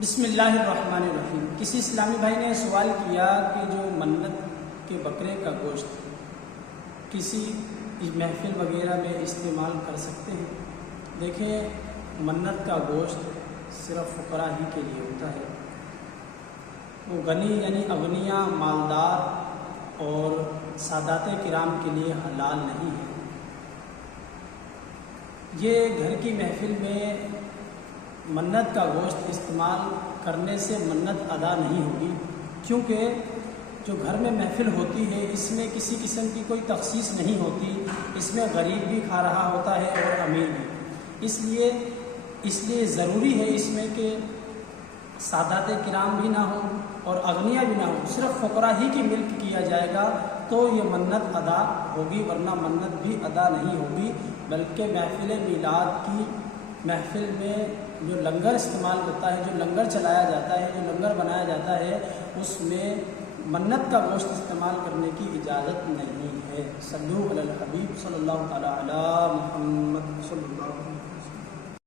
بسم اللہ الرحمن الرحیم۔ کسی اسلامی بھائی نے سوال کیا کہ جو منت کے بکرے کا گوشت کسی محفل وغیرہ میں استعمال کر سکتے ہیں؟ دیکھیں، منت کا گوشت صرف فقراء ہی کے لیے ہوتا ہے۔ وہ غنی یعنی اغنیاء، مالدار اور سادات کرام کے لیے حلال نہیں ہے۔ یہ گھر کی محفل میں منت کا گوشت استعمال کرنے سے منت ادا نہیں ہوگی، کیونکہ جو گھر میں محفل ہوتی ہے اس میں کسی قسم کی کوئی تخصیص نہیں ہوتی، اس میں غریب بھی کھا رہا ہوتا ہے اور امیر بھی۔ اس لیے ضروری ہے اس میں کہ سادات کرام بھی نہ ہوں اور اغنیاء بھی نہ ہوں، صرف فقراء ہی کی ملک کیا جائے گا تو یہ منت ادا ہوگی، ورنہ منت بھی ادا نہیں ہوگی۔ بلکہ محفل میلاد کی محفل میں جو لنگر استعمال ہوتا ہے، جو لنگر چلایا جاتا ہے، جو لنگر بنایا جاتا ہے، اس میں منت کا گوشت استعمال کرنے کی اجازت نہیں ہے۔ صلو علی الحبیب صلی اللہ تعالی علی محمد صلی اللہ علیہ وسلم۔